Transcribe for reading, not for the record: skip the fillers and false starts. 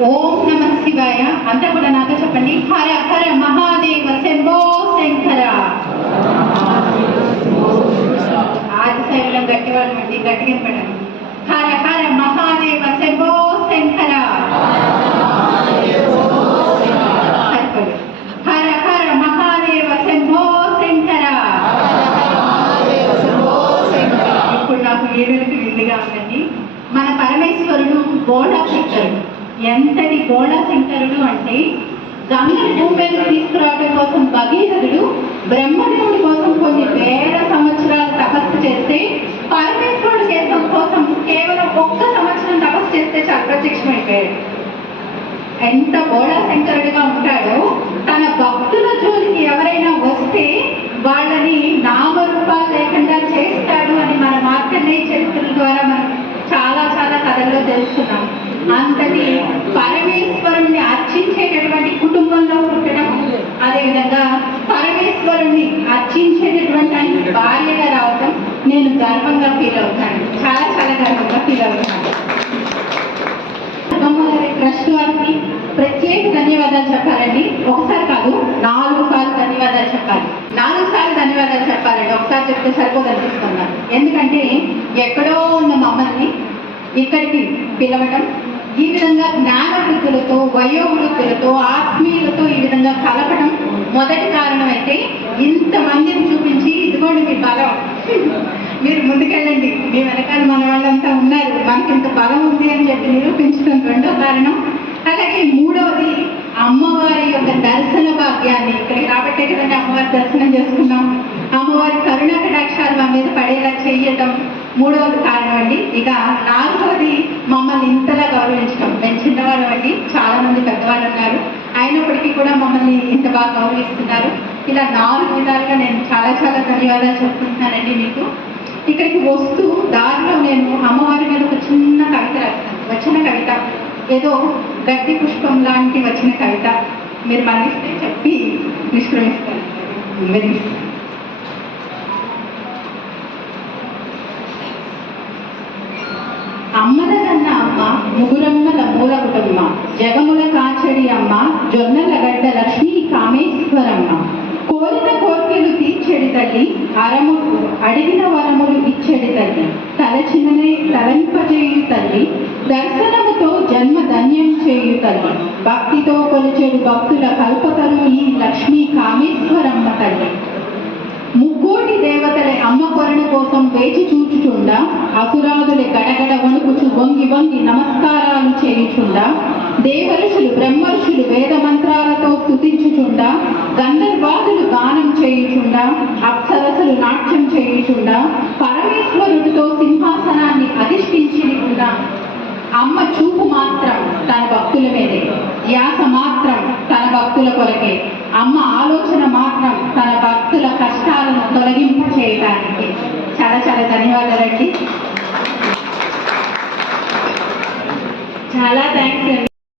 ఓం నమ శివాయ. అంతా కూడా నాతో చెప్పండి. హర హర మహాదేవ శంభో శంకర. ఆది శైలం గట్టివాడు అండి, గట్టిగా పెట్టండి. హర హర మహాదేవ శంభో శంకర. హర హర మహాదేవ శంభో శంకర. ఇప్పుడు నాకు ఏడుకి విందుగా ఉందండి. మన పరమేశ్వరుడు బోళా శంకరుడు. ఎంతటి బోళా శంకరుడు అంటే గంగని భూమి మీద తీసుకురావడం కోసం భగీరథుడు బ్రహ్మదేవుడి కోసం కొన్ని వేల సంవత్సరాలు తపస్సు చేస్తే పరమేశ్వరుడు కోసం కేవలం 1 సంవత్సరం తపస్సు చేస్తే చాలా ప్రత్యక్షమైపోయాడు. ఎంత బోళా శంకరుడిగా ఉంటాడో తన భక్తుల జోలికి ఎవరైనా వస్తే వాళ్ళని నామరూపాలు లేకుండా చేస్తాడు అని మన మార్కండేయ చరిత్రల ద్వారా మనం చాలా చాలా కథల్లో తెలుసుకున్నాం. అంతటి పరమేశ్వరుణ్ణి అర్చించేటటువంటి కుటుంబంలో పుట్టడం, అదేవిధంగా పరమేశ్వరుణ్ణి అర్చించేటటువంటి భార్యగా రావడం నేను గర్వంగా ఫీల్ అవుతాను. చాలా చాలా గర్వంగా ఫీల్ అవుతాను. ట్రస్ట్ వారికి ప్రత్యేక ధన్యవాదాలు చెప్పాలండి. ఒకసారి కాదు, 4 సార్లు ధన్యవాదాలు చెప్పాలి. 4 సార్లు ధన్యవాదాలు చెప్పాలండి. ఒకసారి చెప్తే సరిపోదనిపిస్తున్నాను. ఎందుకంటే ఎక్కడో ఉన్న మమ్మల్ని ఇక్కడికి పిలవడం, ఈ విధంగా జ్ఞాన వృద్ధులతో, వయోవృద్ధులతో, ఆత్మీయులతో ఈ విధంగా కలపడం మొదటి కారణం అయితే, ఇంతమందిని చూపించి ఇదిగోండి మీ బలం, మీరు ముందుకెళ్ళండి, మీ వెనకాల మన వాళ్ళంతా ఉన్నారు, మనకి ఇంత బలం ఉంది అని చెప్పి నిరూపించడం రెండో కారణం. అలాగే మూడవది అమ్మవారి యొక్క దర్శన భాగ్యాన్ని, ఇక్కడికి రాబట్టే కదండి అమ్మవారి దర్శనం చేసుకున్నాం. అమ్మవారి కరుణా కటాక్షాలు మా మీద పడేలా చేయటం మూడవది కారణం అండి. ఇక 4వది మమ్మల్ని ఇంతలా గౌరవించడం. మేము చిన్నవాళ్ళు అండి, చాలా మంది పెద్దవాళ్ళు ఉన్నారు, అయినప్పటికీ కూడా మమ్మల్ని ఇంత బాగా గౌరవిస్తున్నారు. ఇలా 4 విధాలుగా నేను చాలా చాలా ధన్యవాదాలు చెప్పుకుంటున్నానండి మీకు. ఇక్కడికి వస్తూ దారిలో నేను అమ్మవారి మీద ఒక చిన్న కవిత రాస్తాను. వచ్చిన కవిత ఏదో గడ్డి పుష్పం లాంటి వచ్చిన కవిత, మీరు మళ్ళిస్తే చెప్పి నిష్క్రమిస్తాను. అమ్మల కన్న అమ్మ ముగురమ్మల మూల కుటుంబ, జగముల కాచడి అమ్మ జొన్నల గడ్డ లక్ష్మీ కామేశ్వరమ్మ. కోరిన కోర్కెలు తీర్చెడి తల్లి, అడిగిన వరములు ఇచ్చెడి తల్లి. తలచిననే తలంపజేయు తల్లి, దర్శనముతో జన్మ ధన్యం చేయు తల్లి. భక్తితో కొలిచెడు భక్తుల కల్పతరు ఈ లక్ష్మీ కామేశ్వరమ్మ తల్లి. ముక్కోటి దేవతలే అమ్మ కొరణ కోసం వేచి చూచుచుండా, అసురాదులే గడగడ వణుకుచు వంగి వంగి నమస్కారాలు చేయుచుండా, దేవఋషులు బ్రహ్మర్షులు వేద మంత్రాలతో స్తుతించుచుండా, గంధర్వాదులు గానం చేయుచుండా, అప్సరసులు నాట్యం చేయుచుండా, పరమేశ్వరుడితో సింహాసనాన్ని అధిష్ఠించి ఉన్న అమ్మ చూపు మాత్రం తన భక్తుల మీదే, ధ్యాస మాత్రం తన భక్తుల కొరకే, అమ్మ ఆలోచన మాత్రం తన భక్తుల కష్టాలను తొలగింపు చేయడానికి. చాలా చాలా ధన్యవాదాలండి. చాలా థ్యాంక్స్ అండి.